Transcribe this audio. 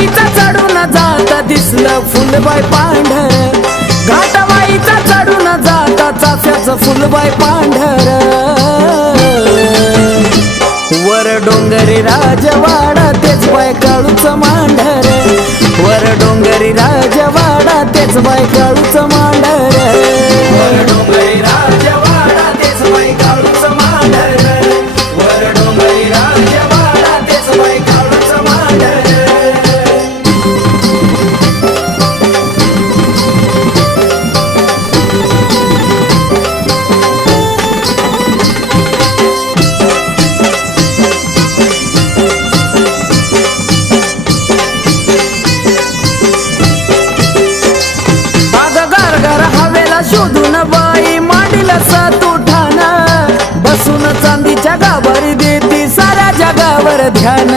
घाटवाईचा चढून जाता दिसलं फुलबाई पांढर, घाटवाईचा चढून जाता चाफ्याचं फुलबाई पांढर. वर डोंगरी राजवाडा तेच बाय काळूच मांढर, वर डोंगरी राजवाडा तेच बाय काळूच मांढर. वर डोंगरी राजवाडा तेच बाय काळूच मांढर, वर डोंगरी राजवाडा तेच बाय काळूच मांढर. शोधून बाई मांडीला सातुठाण, बसून चांदीच्या गाभारी देती साऱ्या जगावर ध्यान.